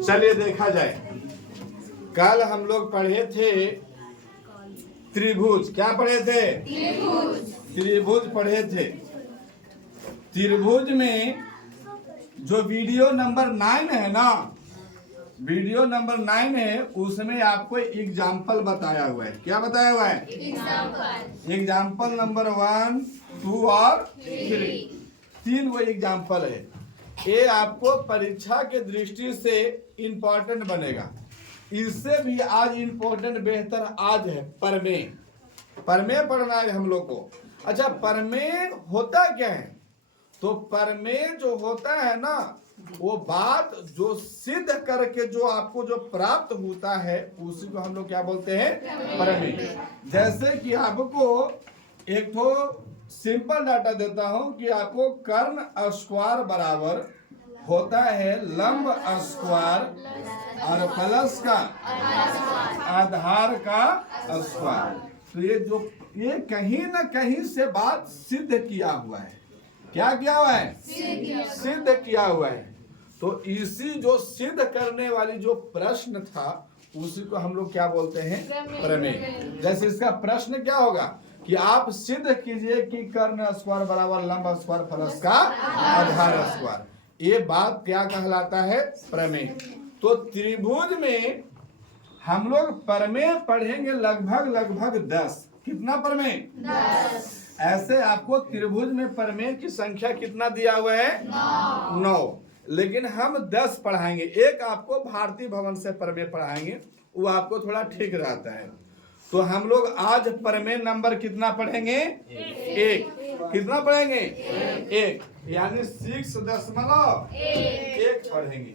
चलिए देखा जाए, कल हम लोग पढ़े थे त्रिभुज। क्या पढ़े थे? त्रिभुज पढ़े थे। त्रिभुज में जो वीडियो नंबर 9 है ना, वीडियो नंबर 9 है, उसमें आपको एग्जाम्पल बताया हुआ है। क्या बताया हुआ है? एग्जाम्पल नंबर 1, 2 और 3, 3 वो एग्जाम्पल है। ये आपको परीक्षा के दृष्टि से इंपॉर्टेंट बनेगा। इससे भी आज इंपॉर्टेंट बेहतर आज है प्रमेय। प्रमेय पढ़ना है हम लोग को। अच्छा, प्रमेय होता क्या है? तो प्रमेय जो होता है ना, वो बात जो सिद्ध करके जो आपको जो प्राप्त होता है, उसी को हम लोग क्या बोलते हैं? प्रमेय। जैसे कि आपको एक तो सिंपल डाटा देता हूं कि आपको कर्ण स्क्वायर बराबर होता है लंब स्क्वायर और प्लस का आधार का स्क्वायर। तो ये कहीं ना कहीं से बात सिद्ध किया हुआ है। क्या किया हुआ है? सिद्ध किया हुआ है। तो इसी जो सिद्ध करने वाली जो प्रश्न था, उसी को हम लोग क्या बोलते हैं? प्रमेय। जैसे इसका प्रश्न क्या होगा कि आप सिद्ध कीजिए कि कर्ण स्क्वायर बराबर लंब स्क्वायर प्लस का आधार स्क्वायर। ये बात क्या कहलाता है? प्रमेय। तो त्रिभुज में हम लोग प्रमेय पढ़ेंगे लगभग 10। कितना प्रमेय? 10। ऐसे आपको त्रिभुज में प्रमेय की संख्या कितना दिया हुआ है? 9। लेकिन हम 10 पढ़ाएंगे। एक आपको भारतीय भवन से प्रमेय पढ़ाएंगे, वो आपको थोड़ा ठीक रहता है। तो हम लोग आज प्रमेय नंबर कितना पढ़ेंगे? 1। कितना पढ़ेंगे? 1, यानी 6.1 पढ़ेंगे।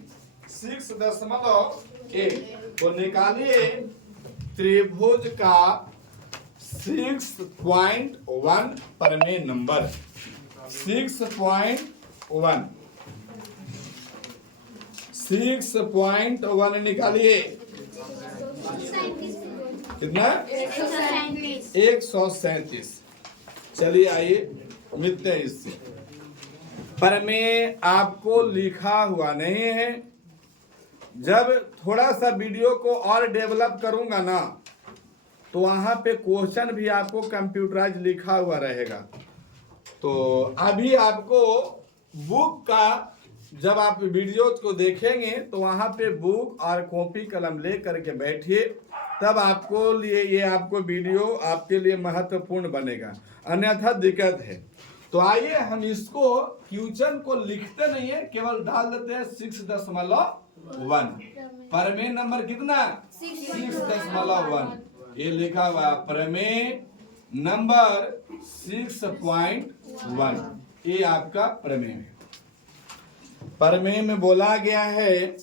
6.1। तो निकालिए त्रिभुज का 6.1 प्रमेय नंबर। 6.1 निकालिए। कितना? 137। चलिए आइए मिलते हैं इससे। प्रमेय आपको लिखा हुआ नहीं है। जब थोड़ा सा वीडियो को और डेवलप करूंगा ना, तो वहां पे क्वेश्चन भी आपको कंप्यूटराइज लिखा हुआ रहेगा। तो अभी आपको बुक का, जब आप वीडियो को देखेंगे तो वहां पे बुक और कॉपी कलम ले करके बैठिए, तब आपको लिए ये आपको वीडियो आपके लिए महत्वपूर्ण बनेगा, अन्यथा दिक्कत है। तो आइए हम इसको क्वेश्चन को लिखते नहीं है, केवल डाल देते हैं 6.1। प्रमेय नंबर कितना? 6.1। ये लिखा हुआ प्रमेय नंबर 6.1। ये आपका प्रमेय है। प्रमेय में बोला गया है,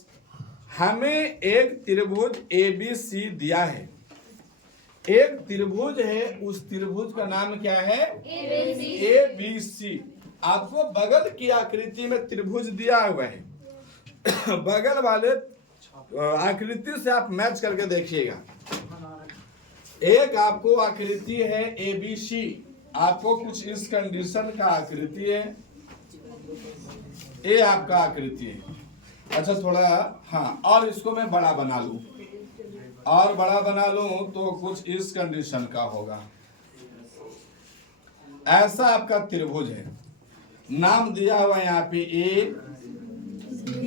हमें एक त्रिभुज ABC दिया है। एक त्रिभुज है, उस त्रिभुज का नाम क्या है? ABC। आपको बगल की आकृति में त्रिभुज दिया हुआ है। बगल वाले आकृति से आप मैच करके देखिएगा। एक आपको आकृति है ABC, आपको कुछ इस कंडीशन का आकृति है। ये आपका आकृति है। अच्छा थोड़ा, हाँ, और इसको मैं बड़ा बना लूं, और बड़ा बना लूं तो कुछ इस कंडीशन का होगा। ऐसा आपका त्रिभुज है। नाम दिया हुआ यहाँ पे A, B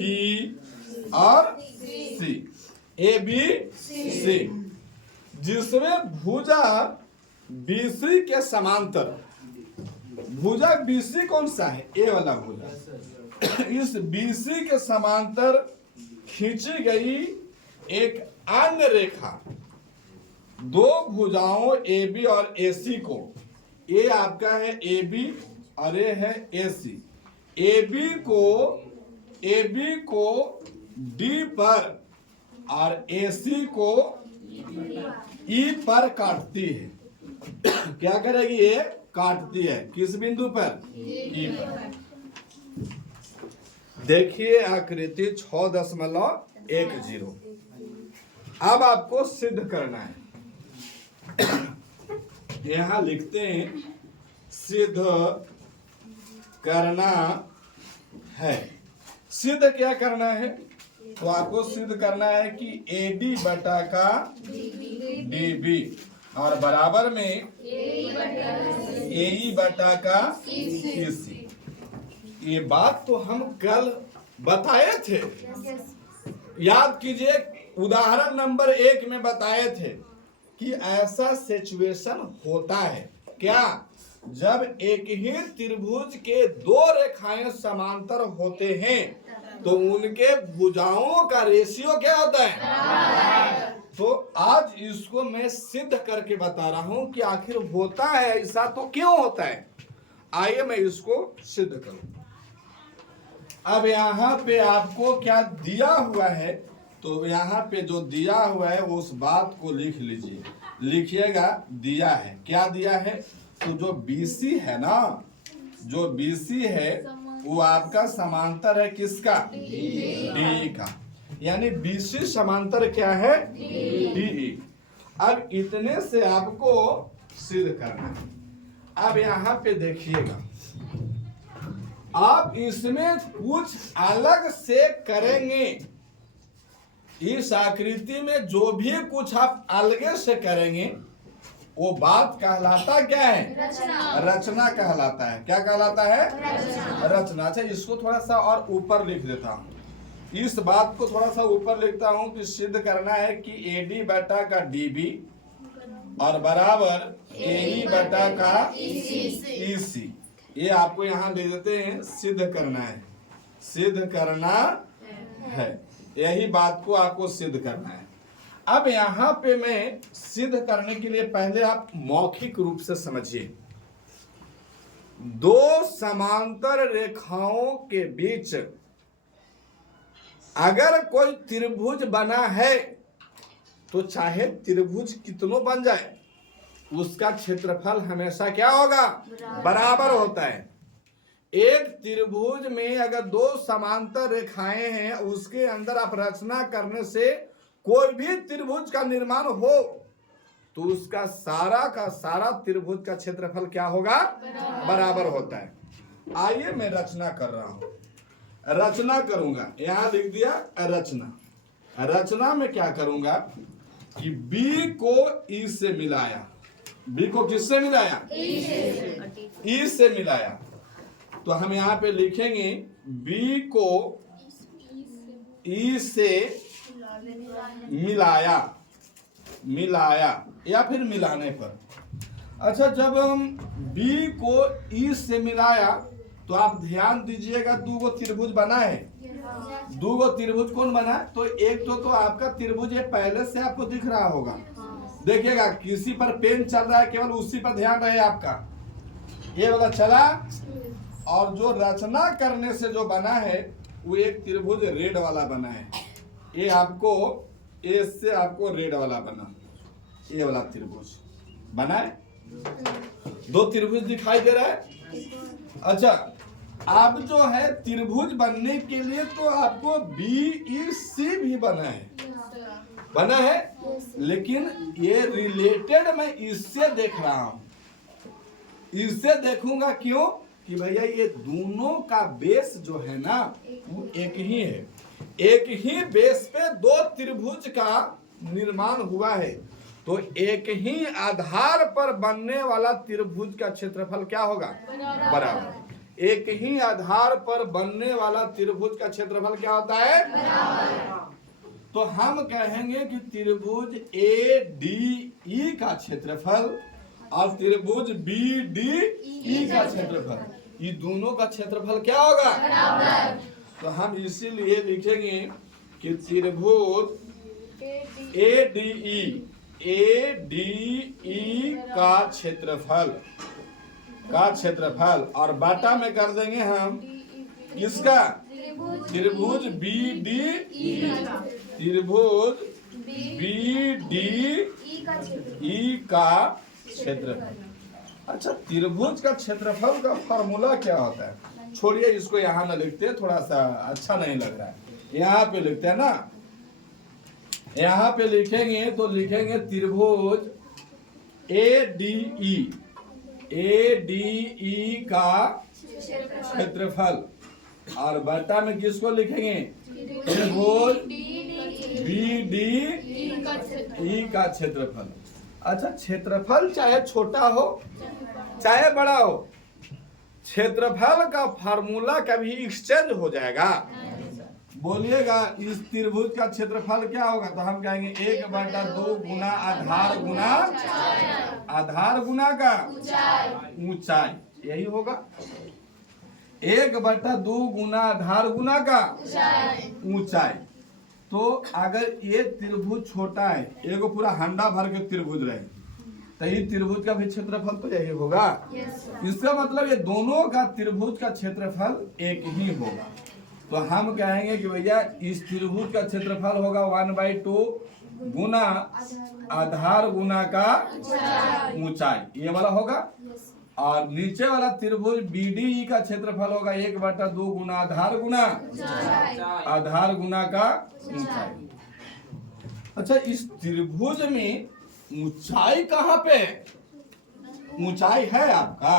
और C। ABC, जिसमें भुजा BC के समांतर, भुजा BC कौन सा है? ए वाला भुजा। इस BC के समांतर खींची गई एक अन्य रेखा दो भुजाओं AB और AC को, ये आपका है AB और ये है AC। AB को D पर और AC को E पर काटती है। क्या करेगी? ये काटती है किस बिंदु पर? E पर। देखिए आकृति 6.10। अब आपको सिद्ध करना है। यहां लिखते हैं सिद्ध करना है। सिद्ध क्या करना है? तो आपको सिद्ध करना है कि AD बटा का DB और बराबर में AE बटा का EC। ये बात तो हम कल बताए थे, याद कीजिए, उदाहरण नंबर 1 में बताए थे कि ऐसा सिचुएशन होता है क्या, जब एक ही त्रिभुज के 2 रेखाएं समांतर होते हैं तो उनके भुजाओं का रेशियो क्या होता है। तो आज इसको मैं सिद्ध करके बता रहा हूं कि आखिर होता है ऐसा तो क्यों होता है। आइए मैं इसको सिद्ध करूं। अब यहाँ पे आपको क्या दिया हुआ है, तो यहाँ पे जो दिया हुआ है उस बात को लिख लीजिए। लिखिएगा दिया है, क्या दिया है, तो जो BC है ना, जो BC है वो आपका समांतर है किसका, DE का, यानी BC समांतर क्या है, DE। अब इतने से आपको सिद्ध करना है। अब यहाँ पे देखिएगा, आप इसमें कुछ अलग से करेंगे। इस आकृति में जो भी कुछ आप अलगे से करेंगे वो बात कहलाता क्या है, रचना कहलाता है। क्या कहलाता है, रचना। अच्छा, इसको थोड़ा सा और ऊपर लिख देता हूं, इस बात को थोड़ा सा ऊपर लिखता हूं कि सिद्ध करना है कि AD बटा का DB और बराबर AE बटा का EC। ये आपको यहाँ दे देते हैं, सिद्ध करना है, सिद्ध करना है, यही बात को आपको सिद्ध करना है। अब यहाँ पे मैं सिद्ध करने के लिए पहले आप मौखिक रूप से समझिए। 2 समांतर रेखाओं के बीच अगर कोई त्रिभुज बना है तो चाहे त्रिभुज कितनों बन जाए उसका क्षेत्रफल हमेशा क्या होगा, बराबर होता है। एक त्रिभुज में अगर 2 समांतर रेखाएं हैं, उसके अंदर आप रचना करने से कोई भी त्रिभुज का निर्माण हो तो उसका सारा का सारा त्रिभुज का क्षेत्रफल क्या होगा, बराबर होता है। आइए मैं रचना कर रहा हूं, रचना करूंगा, यहां लिख दिया रचना। रचना में क्या करूंगा कि B को E से मिलाया। B को किससे मिलाया, E से मिलाया। तो हम यहाँ पे लिखेंगे B को E से मिलाया, मिलाया या फिर मिलाने पर। अच्छा, जब हम B को E से मिलाया तो आप ध्यान दीजिएगा 2 त्रिभुज बना है। 2 त्रिभुज कौन बना, तो एक तो आपका त्रिभुज ये पहले से आपको दिख रहा होगा। देखिएगा किसी पर पेन चल रहा है, केवल उसी पर ध्यान रहे आपका, ये वाला चला। और जो रचना करने से जो बना है वो एक त्रिभुज रेड वाला बना है। ये आपको ए से आपको रेड वाला बना, ये वाला त्रिभुज बना है। 2 त्रिभुज दिखाई दे रहा है। अच्छा, अब जो है त्रिभुज बनने के लिए तो आपको BEC भी बना है, बना है, लेकिन ये रिलेटेड मैं इससे देख रहा हूं, इससे देखूंगा। क्यों कि भैया ये दोनों का बेस जो है ना वो एक ही है, एक ही बेस पे 2 त्रिभुज का निर्माण हुआ है। तो एक ही आधार पर बनने वाला त्रिभुज का क्षेत्रफल क्या होगा, बराबर। एक ही आधार पर बनने वाला त्रिभुज का क्षेत्रफल क्या होता है, बराबर। तो हम कहेंगे कि त्रिभुज ADE का क्षेत्रफल और त्रिभुज BDE का क्षेत्रफल, ये दोनों का क्षेत्रफल क्या होगा, बराबर। तो हम इसीलिए लिखेंगे कि त्रिभुज ADE का क्षेत्रफल और बाटा में कर देंगे हम किसका, त्रिभुज BDE, त्रिभुज BDE का क्षेत्रफल। अच्छा, त्रिभुज का क्षेत्रफल का फॉर्मूला क्या होता है, छोड़िए इसको यहाँ ना लिखते, थोड़ा सा अच्छा नहीं लग रहा है, यहाँ पे लिखते हैं ना। यहाँ पे लिखेंगे तो लिखेंगे त्रिभुज ADE का क्षेत्रफल। और बटा में किसको लिखेंगे? त्रिभुज BDE का क्षेत्रफल। अच्छा, क्षेत्रफल चाहे छोटा हो चाहे बड़ा हो, क्षेत्रफल का फार्मूला कभी एक्सचेंज हो जाएगा? बोलिएगा इस त्रिभुज का क्षेत्रफल क्या होगा? तो हम कहेंगे 1/2 गुना आधार गुना का ऊंचाई, यही होगा। 1/2 गुना आधार गुना का ऊंचाई। तो अगर ये त्रिभुज छोटा है, एगो पूरा हंडा भर के त्रिभुज रहे, तो ये त्रिभुज का भी क्षेत्रफल तो यही होगा। इसका मतलब ये दोनों का त्रिभुज का क्षेत्रफल एक ही होगा। तो हम कहेंगे कि भैया इस त्रिभुज का क्षेत्रफल होगा 1/2 गुना आधार गुना का ऊंचाई, ये वाला होगा। और नीचे वाला त्रिभुज BDE का क्षेत्रफल होगा 1/2 गुना आधार गुना का ऊंचाई। अच्छा, इस त्रिभुज में ऊंचाई कहाँ पे? ऊंचाई है आपका?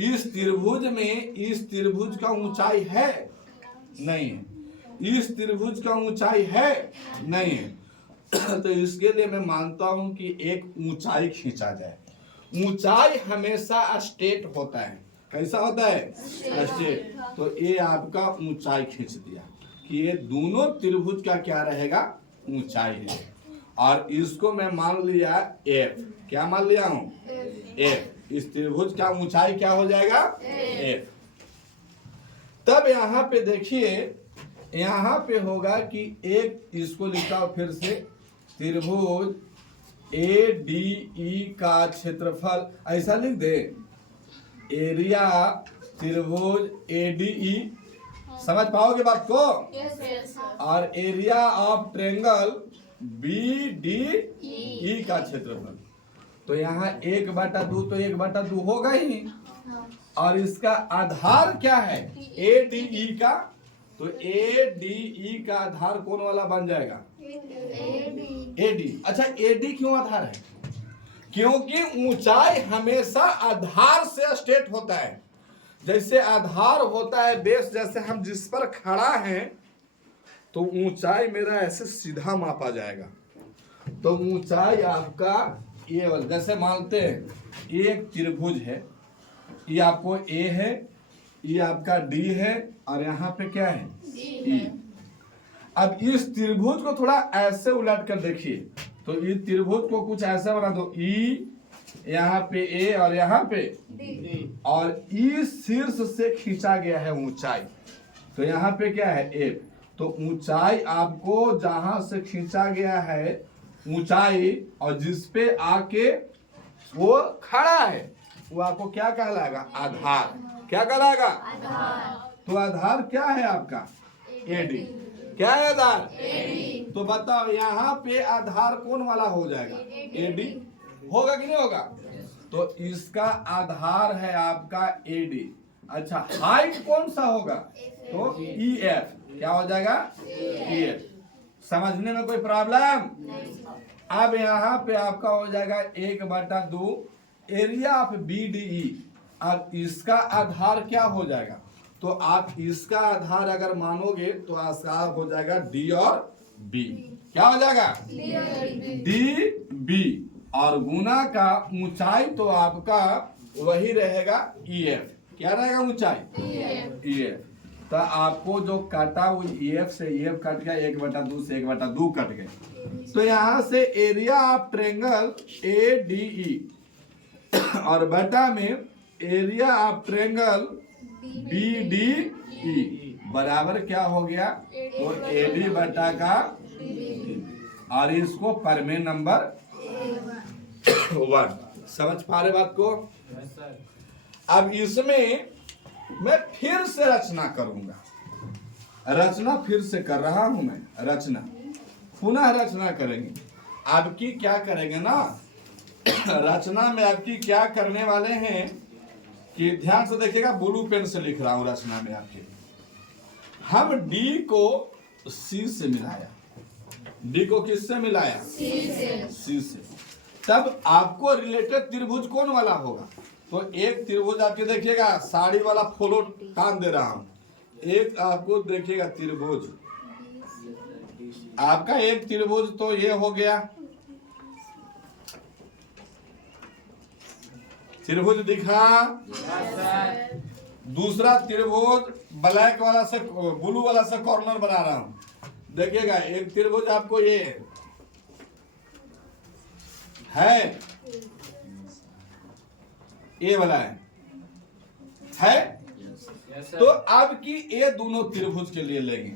इस त्रिभुज का ऊंचाई है? नहीं है। इस त्रिभुज का ऊंचाई है? नहीं है। तो इसके लिए मैं मानता हूं कि एक ऊंचाई खींचा जाए। ऊंचाई हमेशा स्ट्रेट होता है। कैसा होता है? स्ट्रेट। तो ये आपका ऊंचाई खींच दिया कि ये दोनों त्रिभुज का क्या रहेगा? ऊंचाई है। और इसको मैं मान लिया F। क्या मान लिया हूं? F। इस त्रिभुज का ऊंचाई क्या हो जाएगा? F। तब यहाँ पे देखिए, यहाँ पे होगा कि एक, इसको लिखा हो फिर से, त्रिभुज ADE का क्षेत्रफल, ऐसा लिख दे, एरिया त्रिभुज ADE, समझ पाओगे बात को? और एरिया ऑफ ट्रायंगल BDE का क्षेत्रफल। तो यहाँ 1/2 तो 1/2 होगा ही। और इसका आधार क्या है? ADE का। तो ADE का आधार कौन वाला बन जाएगा? AD। अच्छा, AD क्यों आधार है? क्योंकि ऊंचाई हमेशा आधार से स्ट्रेट होता है। जैसे आधार होता है बेस, जैसे हम जिस पर खड़ा हैं तो ऊंचाई मेरा ऐसे सीधा मापा जाएगा। तो ऊंचाई आपका ये, जैसे मानते हैं एक त्रिभुज है, ये आपको A है, ये आपका D है, और यहाँ पे क्या है? E। अब इस त्रिभुज को थोड़ा ऐसे उलट कर देखिए, तो इस त्रिभुज को कुछ ऐसा बना दो, E, यहाँ पे A और यहाँ पे D, और E शीर्ष से खींचा गया है ऊंचाई। तो यहाँ पे क्या है? F। तो ऊंचाई आपको जहां से खींचा गया है ऊंचाई, और जिस पे आके वो खड़ा है, वो आपको क्या कहलाएगा? आधार। क्या कहलाएगा? तो आधार क्या है आपका? AD। क्या है आधार? AD। तो बताओ यहाँ पे आधार कौन वाला हो जाएगा? AD होगा कि नहीं होगा? तो इसका आधार है आपका AD। अच्छा, हाइट कौन सा होगा? तो EF। क्या हो जाएगा? EF। समझने में कोई प्रॉब्लम? अब यहाँ पे आपका हो जाएगा 1/2 एरिया ऑफ BDE। अब इसका आधार क्या हो जाएगा? तो आप इसका आधार अगर मानोगे तो आधार हो जाएगा D और B। क्या हो जाएगा? DB। और गुना का ऊंचाई तो आपका वही रहेगा EF। क्या रहेगा ऊंचाई? EF। तो आपको जो काटा वो EF से EF कट गया, 1/2 से 1/2 कट गए। तो यहाँ से एरिया ऑफ ट्रायंगल ADE और बटा में एरिया ऑफ ट्रायंगल BDE बराबर क्या हो गया? तो AD बटा का, और इसको परमे नंबर 1। समझ पा रहे बात को? अब इसमें मैं फिर से रचना करूंगा। रचना फिर से कर रहा हूं मैं, रचना पुनः रचना करेंगे। आपकी क्या करेंगे ना, रचना में आपकी क्या करने वाले हैं कि ध्यान से देखिएगा, ब्लू पेन से लिख रहा हूं रचना में आपके। हम D को C से मिलाया। D को किससे मिलाया? C से। तब आपको रिलेटेड त्रिभुज कौन वाला होगा? तो एक त्रिभुज आपके देखिएगा, साड़ी वाला फॉलो टान दे रहा हूं। एक आपको देखिएगा त्रिभुज, आपका एक त्रिभुज तो ये हो गया, त्रिभुज दिखा। दूसरा त्रिभुज ब्लैक वाला से ब्लू वाला से कॉर्नर बना रहा हूं। देखिएगा एक त्रिभुज आपको ये है, ये वाला है? तो अब की ये दोनों त्रिभुज के लिए लेंगे,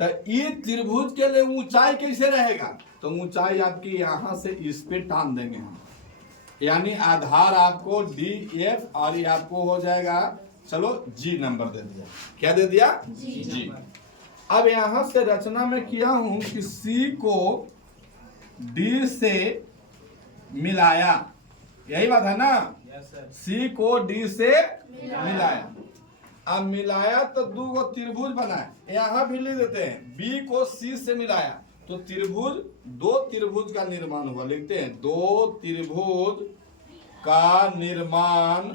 तो ये त्रिभुज के लिए ऊंचाई कैसे रहेगा? तो ऊंचाई आपकी यहां से इस पे टान देंगे हम, यानी आधार आपको DF और ये आपको हो जाएगा, चलो G नंबर दे दिया। क्या दे दिया? G। अब यहां से रचना में किया हूं कि C को D से मिलाया, यही बात है ना? C को D से मिलाया। अब मिलाया तो दो गो त्रिभुज बनाए, यहाँ भी ले देते हैं। B को C से मिलाया तो त्रिभुज, दो त्रिभुज का निर्माण हुआ। लिखते हैं दो त्रिभुज का निर्माण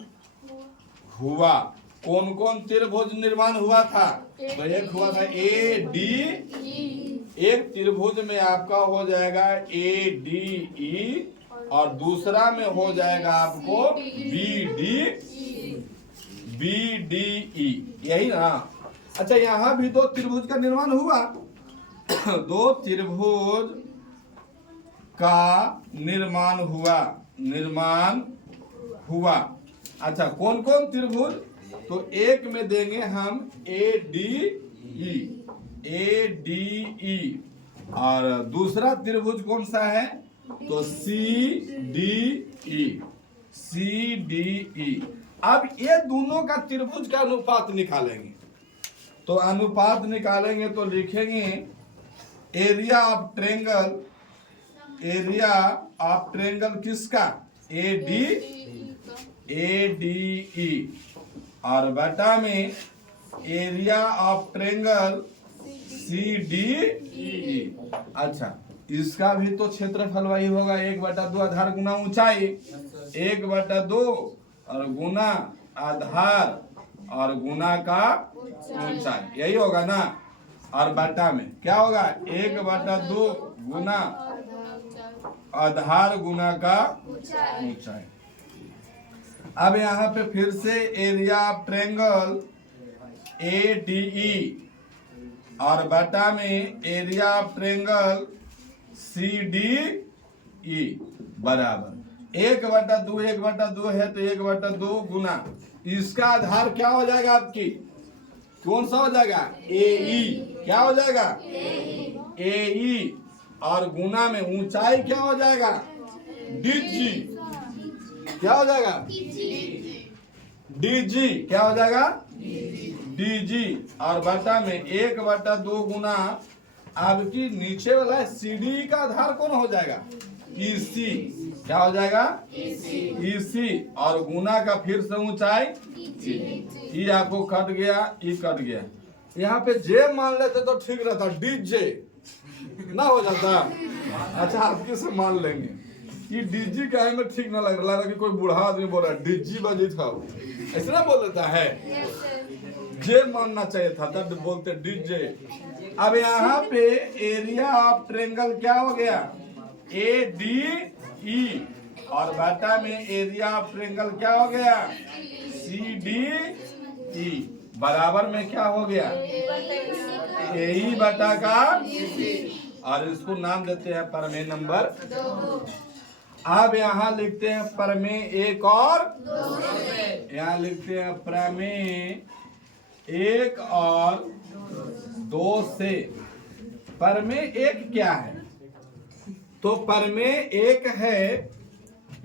हुआ। कौन कौन त्रिभुज निर्माण हुआ था? तो एक हुआ था AD, एक त्रिभुज में आपका हो जाएगा ADE और दूसरा में हो जाएगा आपको BDE, यही ना? अच्छा, यहाँ भी दो त्रिभुज का निर्माण हुआ। दो त्रिभुज का निर्माण हुआ। अच्छा, कौन कौन त्रिभुज? तो एक में देंगे हम ADE और दूसरा त्रिभुज कौन सा है? तो CDE। अब ये दोनों का त्रिभुज का अनुपात निकालेंगे। तो अनुपात निकालेंगे तो लिखेंगे एरिया ऑफ ट्रेंगल किसका? ADE और बटा में एरिया ऑफ ट्रेंगल CDE। अच्छा, इसका भी तो क्षेत्रफल वही होगा, 1/2 आधार गुना ऊंचाई, 1/2 और गुना आधार और गुना का ऊंचाई, यही होगा ना? और बटा में क्या होगा? 1/2 गुना आधार गुना का ऊंचाई। अब यहाँ पे फिर से एरिया ऑफ ट्रायंगल ADE और बटा में एरिया ऑफ ट्रायंगल CDE बराबर 1/2 है तो 1/2 गुना इसका आधार क्या हो जाएगा आपकी? कौन सा हो जाएगा? AE। क्या हो जाएगा? AE और गुना में ऊंचाई क्या हो जाएगा? DG। क्या हो जाएगा? DG। क्या हो जाएगा? DG और बटा में 1/2 गुना आपकी नीचे वाला CD का आधार कौन हो जाएगा? EC। क्या हो जाएगा? EC और गुना का फिर से ऊंचाई E आपको कट गया, E कट गया। यहाँ पे J मान लेते तो ठीक रहता, DJ ना हो जाता। अच्छा, आपके से मान लेंगे कि DG का में ठीक ना लग रहा कि कोई बूढ़ा आदमी बोल रहा है DG बजी था, ऐसा ना बोल देता है। J मानना चाहिए था, तब बोलते DJ। अब यहाँ पे एरिया ऑफ ट्रायंगल क्या हो गया? ADE और बटा में एरिया ऑफ ट्रायंगल क्या हो गया? CDE बराबर में क्या हो गया? AE बटा का, और इसको नाम देते हैं प्रमेय नंबर 2। अब यहाँ लिखते हैं प्रमेय 1 और 2। यहाँ लिखते हैं प्रमेय 1 और 2 से। प्रमेय 1 क्या है? तो प्रमेय 1 है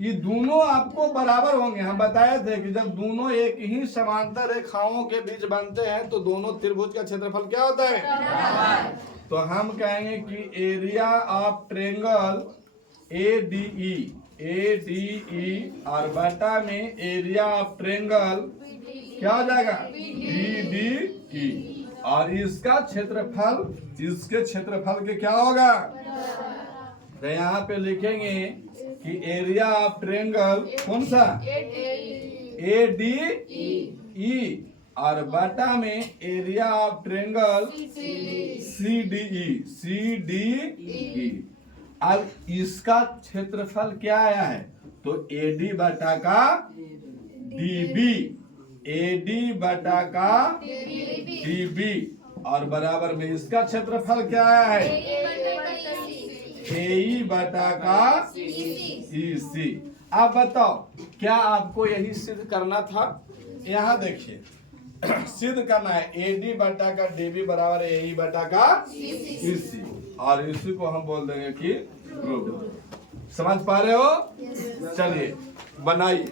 ये दोनों आपको बराबर होंगे। हम बताए थे कि जब दोनों एक ही समांतर रेखाओं के बीच बनते हैं तो दोनों त्रिभुज का क्षेत्रफल क्या होता है? तो हम कहेंगे कि एरिया ऑफ ट्रायंगल ADE और बटा में एरिया ऑफ ट्रायंगल क्या हो जाएगा? BDE और इसका क्षेत्रफल इसके क्षेत्रफल के क्या होगा? तो यहाँ पे लिखेंगे कि एरिया ऑफ ट्रायंगल कौन सा? ADE और बटा में एरिया ऑफ ट्रायंगल CDE। अब इसका क्षेत्रफल क्या आया है? तो AD बटा का DB, AD बटा का DB और बराबर में इसका क्षेत्रफल क्या आया है? AE बटा का EC। अब बताओ, क्या आपको यही सिद्ध करना था? यहाँ देखिए, सिद्ध करना है AD बटा का DB बराबर AE बटा का EC और इसी को हम बोल देंगे कि प्रूफ। समझ पा रहे हो? चलिए बनाइए।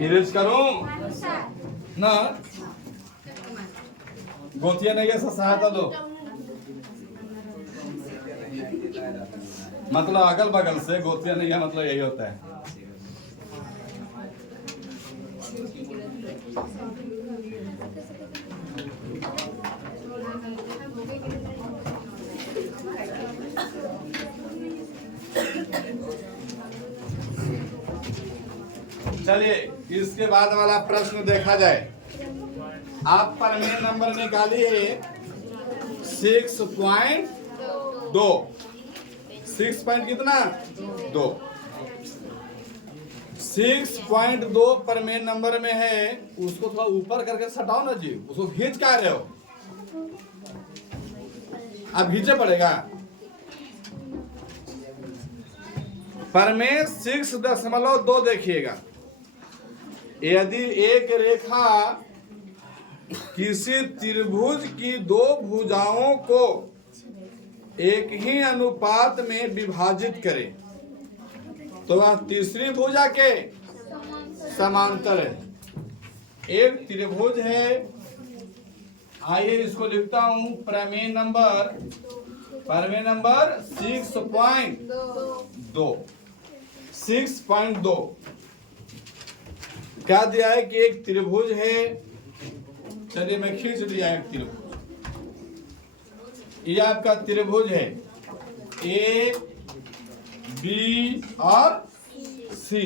इरेज करूं ना? गोतिया नहीं है, सहायता दो। मतलब अगल बगल से गोतिया नहीं है, मतलब यही होता है। चलिए इसके बाद वाला प्रश्न देखा जाए। आप परमेय नंबर निकालिए 6.2। 6 पॉइंट कितना? 2। 6.2 परमेय नंबर में है। उसको थोड़ा ऊपर करके सटाओ ना जी, उसको खींच क्या रहे हो? अब खींचे पड़ेगा। परमेय 6.2 देखिएगा। यदि एक रेखा किसी त्रिभुज की दो भुजाओं को एक ही अनुपात में विभाजित करे तो वह तीसरी भुजा के समांतर है। एक त्रिभुज है, आइए इसको लिखता हूं प्रमेय नंबर 6.2। क्या दिया है कि एक त्रिभुज है। चलिए मैं खींच लिया एक त्रिभुज। ये आपका त्रिभुज है A, B और C।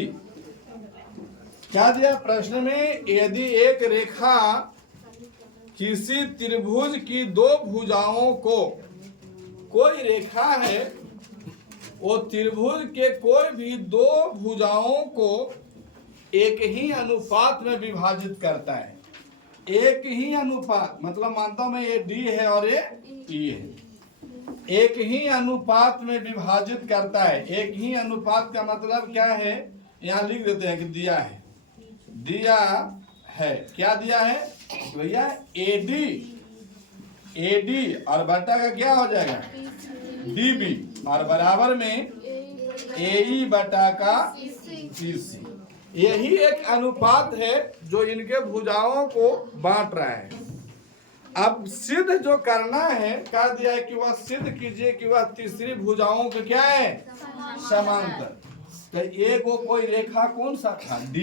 क्या दिया प्रश्न में? यदि एक रेखा किसी त्रिभुज की दो भुजाओं को, कोई रेखा है वो त्रिभुज के कोई भी दो भुजाओं को एक ही अनुपात में विभाजित करता है। एक ही अनुपात मतलब मानता हूं मैं ये D है और ये E है। एक ही अनुपात में विभाजित करता है। एक ही अनुपात का मतलब क्या है? यहाँ लिख देते हैं कि दिया है। दिया है क्या दिया है भैया? AD और बटा का क्या हो जाएगा? DB और बराबर में AE बटा का EC। यही एक अनुपात है जो इनके भुजाओं को बांट रहा है। अब सिद्ध जो करना है, कह दिया है कि वह सिद्ध कीजिए कि वह तीसरी भुजाओं के क्या है? समांतर। तो एक वो कोई रेखा कौन सा था? D,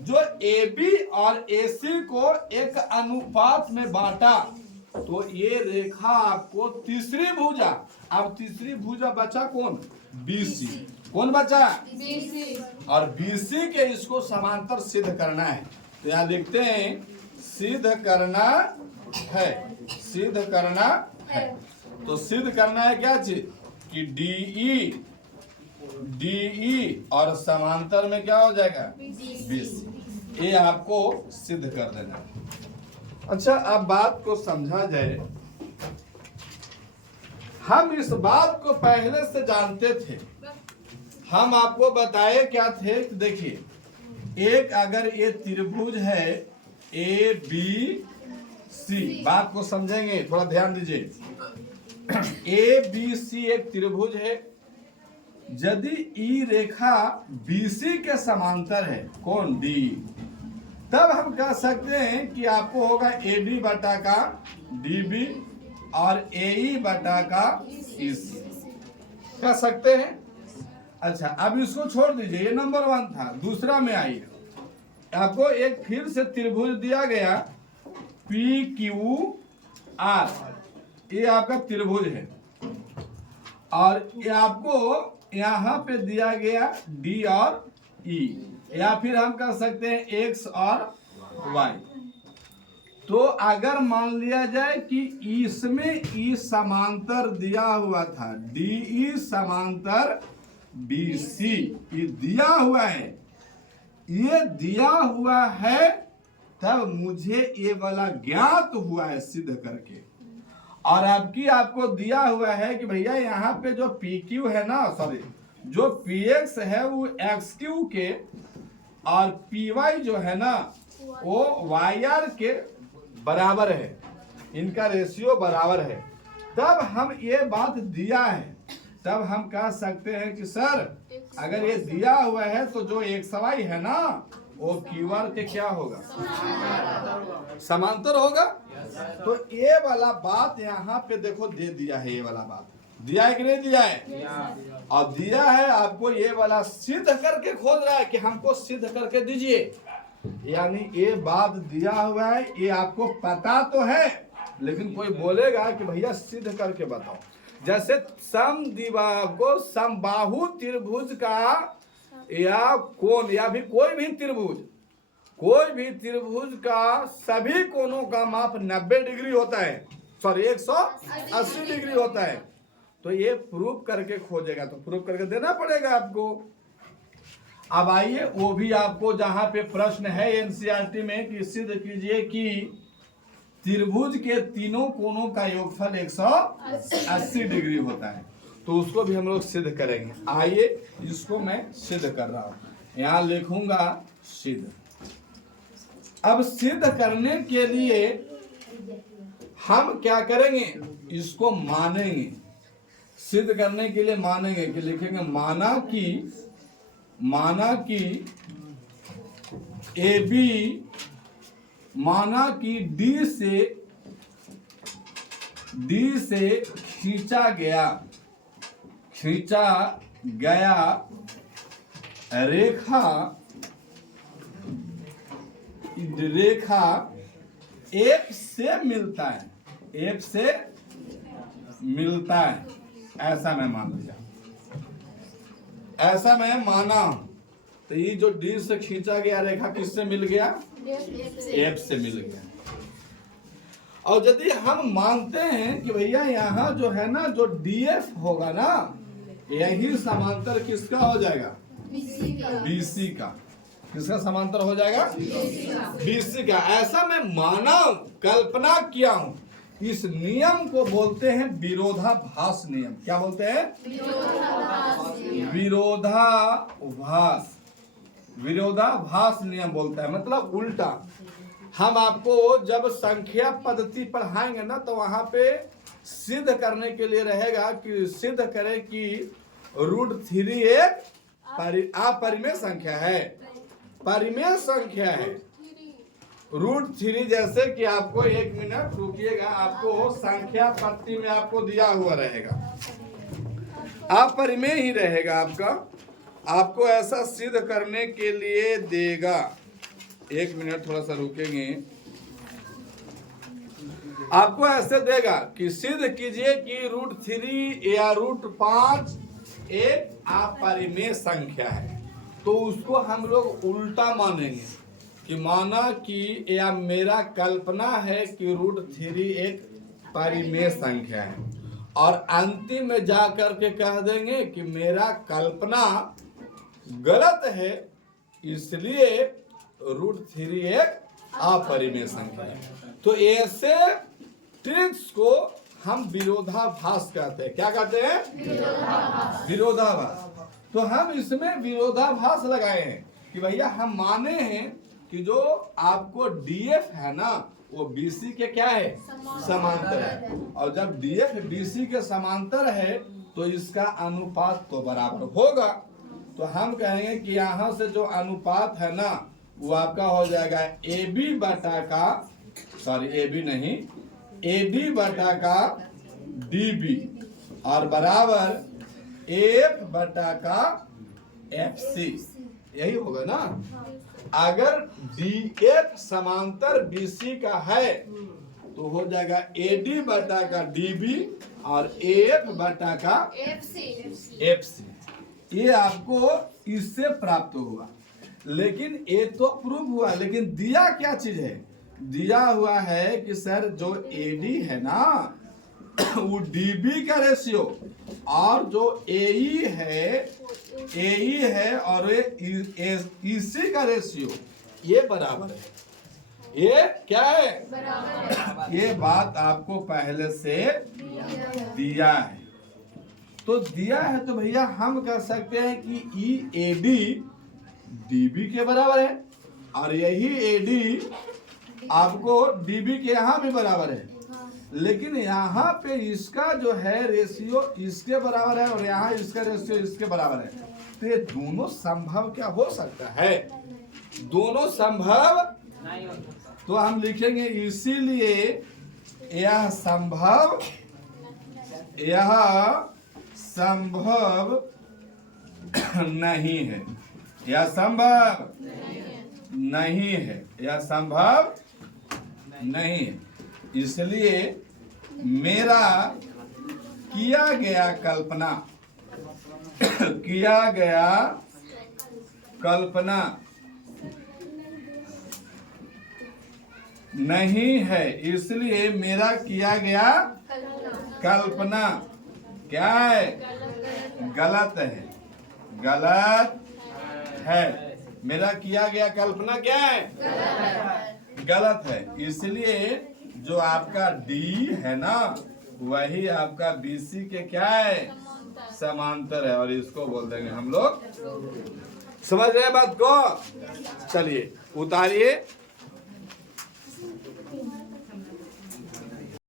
जो AB और AC को एक अनुपात में बांटा तो ये रेखा आपको तीसरी भुजा। अब तीसरी भुजा बचा कौन? BC। कौन बचा? BC। और BC के इसको समांतर सिद्ध करना है। तो यहाँ लिखते हैं सिद्ध करना है। सिद्ध करना है तो सिद्ध करना है क्या चीज? कि DE और समांतर में क्या हो जाएगा? BC। ये आपको सिद्ध कर देना। अच्छा, अब बात को समझा जाए। हम इस बात को पहले से जानते थे। हम आपको बताए क्या थे? देखिए, एक अगर ये त्रिभुज है ABC, बात को समझेंगे, थोड़ा ध्यान दीजिए। ABC एक त्रिभुज है। यदि E रेखा BC के समांतर है, कौन? D, तब हम कह सकते हैं कि आपको होगा AD बटा का DB और AE बटा का EC। कह सकते हैं। अच्छा, अब इसको छोड़ दीजिए, ये नंबर 1 था। दूसरा में आइए, आपको एक फिर से त्रिभुज दिया गया PQR, ये आपका त्रिभुज है। और ये आपको यहाँ पे दिया गया D और E, या फिर हम कह सकते हैं X और Y। तो अगर मान लिया जाए कि इसमें E समांतर दिया हुआ था, DE समांतर BC, ये दिया हुआ है, ये दिया हुआ है, तब मुझे ये वाला ज्ञात हुआ है सिद्ध करके। और आपको दिया हुआ है कि भैया यहाँ पे जो PQ है ना, सॉरी, जो PX है वो XQ के, और PY जो है ना वो YR के बराबर है, इनका रेशियो बराबर है। तब हम ये बात दिया है, तब हम कह सकते हैं कि सर अगर ये दिया हुआ है तो जो XY है ना वो QR के क्या होगा, समांतर होगा। तो ये वाला बात यहाँ पे देखो दे दिया है, ये वाला बात दिया है कि नहीं दिया है, और दिया है आपको ये वाला सिद्ध करके खोज रहा है कि हमको सिद्ध करके दीजिए। यानी ये बात दिया हुआ है, ये आपको पता तो है, लेकिन कोई बोलेगा कि भैया सिद्ध करके बताओ। जैसे समबाहु त्रिभुज का या कोण, या भी कोई भी त्रिभुज का सभी कोणों का माप 90 डिग्री होता है, सॉरी 180 डिग्री होता है। तो ये प्रूफ करके खोजेगा, तो प्रूफ करके देना पड़ेगा आपको। अब आइए, वो भी आपको जहां पे प्रश्न है एनसीईआरटी में कि सिद्ध कीजिए कि त्रिभुज के तीनों कोणों का योगफल 180 डिग्री होता है, तो उसको भी हम लोग सिद्ध करेंगे। आइए, इसको मैं सिद्ध कर रहा हूं, यहां लिखूंगा सिद्ध। अब सिद्ध करने के लिए हम क्या करेंगे, इसको मानेंगे। सिद्ध करने के लिए मानेंगे कि लिखेंगे माना कि AB, माना कि D से खींचा गया रेखा F से मिलता है, ऐसा मैं मान लिया, ऐसा मैं माना। तो ये जो D से खींचा गया रेखा किससे मिल गया, F से मिल गया। और यदि हम मानते हैं कि भैया यहाँ जो है ना, जो DF होगा ना, यही समांतर किसका हो जाएगा, BC का। किसका समांतर हो जाएगा, BC का। ऐसा मैं माना, कल्पना किया हूं। इस नियम को बोलते हैं विरोधाभास नियम। क्या बोलते हैं, विरोधाभास नियम बोलता है, मतलब उल्टा। हम आपको जब संख्या पद्धति पढ़ाएंगे ना, तो वहां पे सिद्ध करने के लिए रहेगा कि सिद्ध करें कि √3 एक अपरिमेय संख्या है, परिमेय संख्या है। √3 जैसे कि आपको, एक मिनट रुकिएगा, आपको संख्या पत्ती में आपको दिया हुआ रहेगा, अपरिमेय ही रहेगा आपका। आपको ऐसा सिद्ध करने के लिए देगा, एक मिनट थोड़ा सा रुकेंगे, आपको ऐसे देगा कि सिद्ध कीजिए कि √3 या √5 एक अपरिमेय संख्या है। तो उसको हम लोग उल्टा मानेंगे कि माना कि, या मेरा कल्पना है कि √3 एक परिमेय संख्या है, और अंतिम में जा करके कह देंगे कि मेरा कल्पना गलत है, इसलिए √3 एक अपरिमेय संख्या है। तो ऐसे ट्रिक्स को हम विरोधाभास कहते हैं। क्या कहते हैं, विरोधाभास। तो हम इसमें विरोधाभास लगाए हैं कि भैया हम माने हैं कि जो आपको DF है ना, वो BC के क्या है, समांतर है। और जब DF BC के समांतर है तो इसका अनुपात तो बराबर होगा। तो हम कहेंगे कि यहाँ से जो अनुपात है ना, वो आपका हो जाएगा AB बटा का, सॉरी AB नहीं, AD बटा का DB, और बराबर F बटा का FC, यही होगा ना। अगर DF समांतर BC का है तो हो जाएगा AD बटा का DB और AF बटा का FC। ये आपको इससे प्राप्त होगा। लेकिन ये तो प्रूफ हुआ, लेकिन दिया क्या चीज है? दिया हुआ है कि सर जो AD है ना वो DB का रेशियो और जो AE है और EC का रेशियो ये बराबर है। ये क्या है? बराबर है। ये बात आपको पहले से दिया है। तो दिया है तो भैया हम कह सकते हैं कि EAD DB के बराबर है और यही AD आपको DB के यहाँ भी बराबर है। लेकिन यहाँ पे इसका जो है रेशियो इसके बराबर है और यहाँ इसका रेशियो इसके बराबर है। तो ये दोनों संभव क्या हो सकता है? दोनों संभव नहीं हो सकता। तो हम लिखेंगे इसीलिए यह संभव नहीं है। यह संभव नहीं है। यह संभव नहीं है। इसलिए मेरा किया गया कल्पना नहीं है। इसलिए मेरा किया गया कल्पना क्या है? गलत है। गलत है। मेरा किया गया कल्पना क्या है? गलत है। इसलिए जो आपका D है ना वही आपका BC के क्या है? समांतर है और इसको बोल देंगे हम लोग। समझ रहे हैं बात को? चलिए उतारिए।